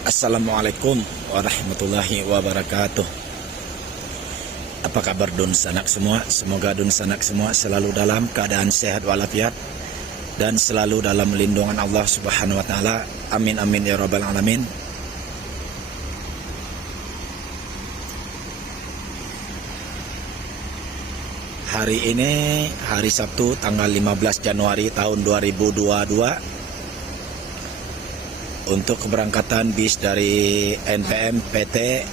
Assalamualaikum warahmatullahi wabarakatuh. Apa kabar dun sanak semua? Semoga dun sanak semua selalu dalam keadaan sehat walafiat dan selalu dalam lindungan Allah Subhanahu wa taala. Amin amin ya rabbal alamin. Hari ini hari Sabtu tanggal 15 Januari tahun 2022. Untuk keberangkatan bis dari NPM PT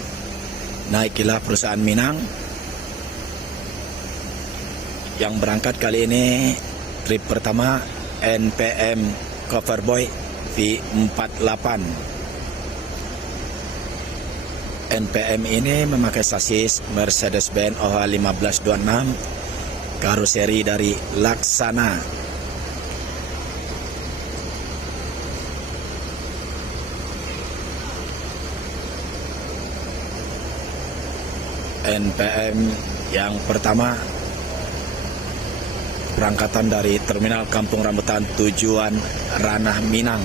Naikilah Perusahaan Minang, yang berangkat kali ini trip pertama NPM Coverboy V48. NPM ini memakai sasis Mercedes-Benz OH 1526, karoseri dari Laksana. NPM yang pertama berangkatan dari Terminal Kampung Rambutan tujuan Ranah Minang.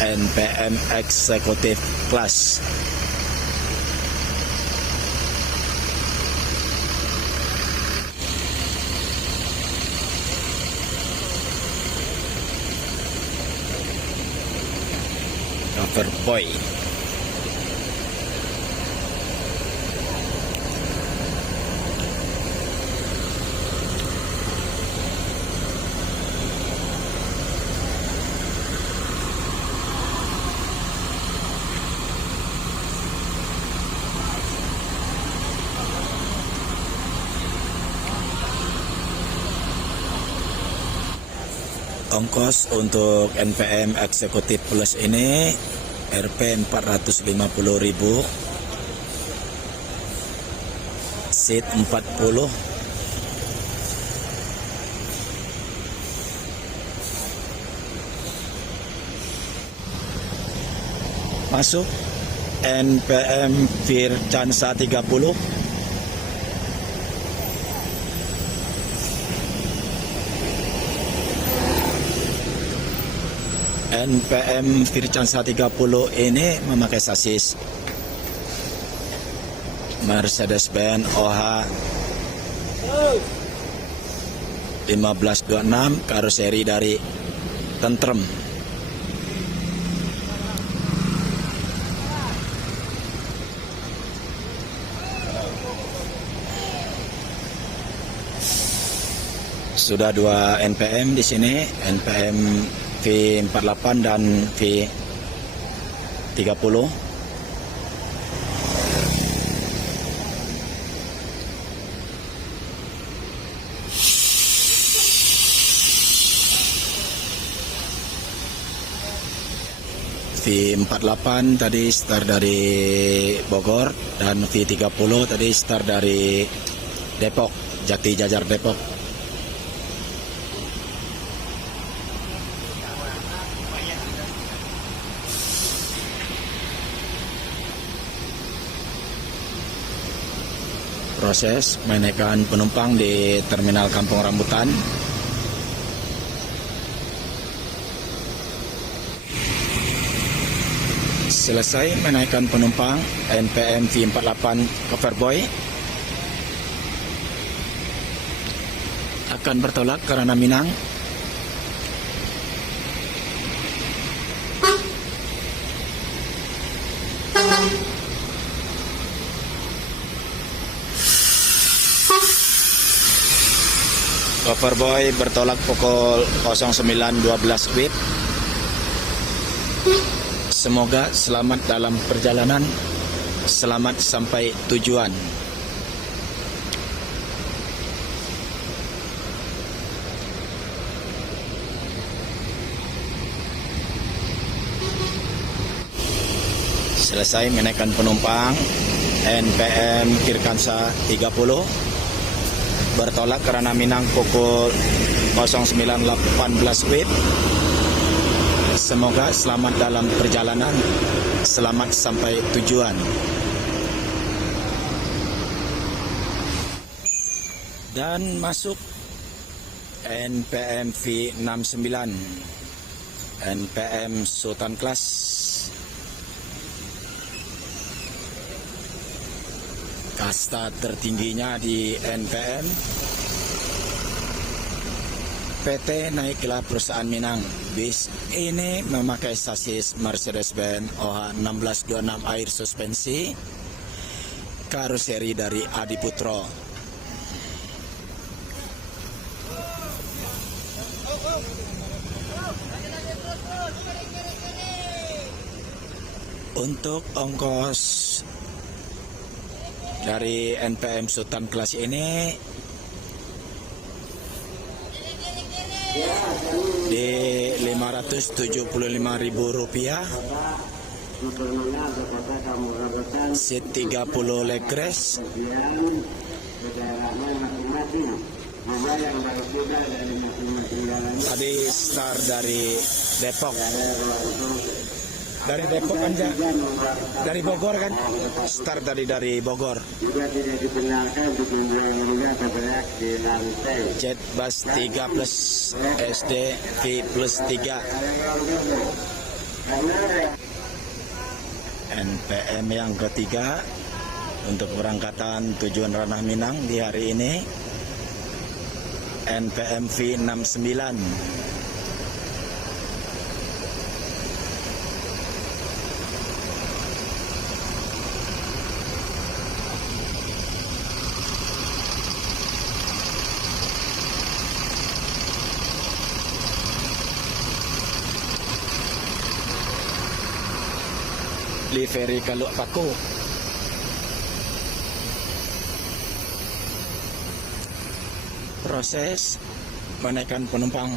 NPM Executive Class. Coverboy. Ongkos untuk NPM Executive Plus ini Rp 450.000, seat 40, masuk NPM Vircansa 30, NPM Vircansa 30 ini memakai sasis Mercedes-Benz OH 1526, karoseri dari Tentrem. Sudah dua NPM di sini, NPM V48 dan V30. V48 tadi start dari Bogor dan V30 tadi start dari Depok, Jati Jajar Depok. Proses menaikkan penumpang di Terminal Kampung Rambutan. Selesai menaikkan penumpang NPM V48 Coverboy akan bertolak ke Ranah Minang. Coverboy bertolak pukul 09.12 WIB. Semoga selamat dalam perjalanan, selamat sampai tujuan. Selesai menaikkan penumpang NPM Vircansa 30 bertolak ke Ranah Minang pukul 09.18 WIB. Semoga selamat dalam perjalanan, selamat sampai tujuan. Dan masuk NPM V69 NPM Sultan Class. Kasta tertingginya di NPM. PT naiklah perusahaan Minang. Bis ini memakai sasis Mercedes-Benz OH 1626 air suspensi, karoseri dari Adiputro. Untuk ongkos dari NPM Sultan Class ini di Rp575.000, seat 30 legres. Tadi start dari Depok. Dari Depok kan, dari Bogor kan, start dari Bogor. Juga tidak dibenarkan untuk menjual minyak bergerak di lantai. Jet Bus 3 plus SD V plus 3. NPM yang ketiga untuk berangkatan tujuan Ranah Minang di hari ini, NPM V69. Livery Kaluk Paku. Proses menaikkan penumpang.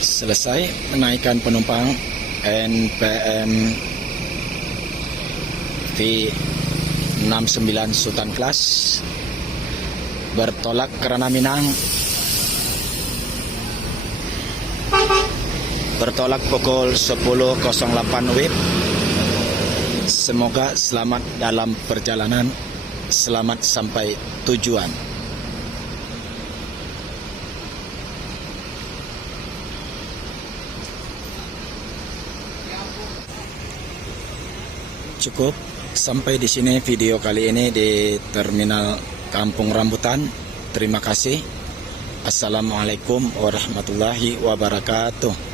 Selesai menaikkan penumpang NPM V69 Sultan Class bertolak ke Ranah Minang. Bertolak pukul 10.08 WIB. Semoga selamat dalam perjalanan, selamat sampai tujuan. Cukup sampai di sini video kali ini di Terminal Kampung Rambutan. Terima kasih. Assalamualaikum warahmatullahi wabarakatuh.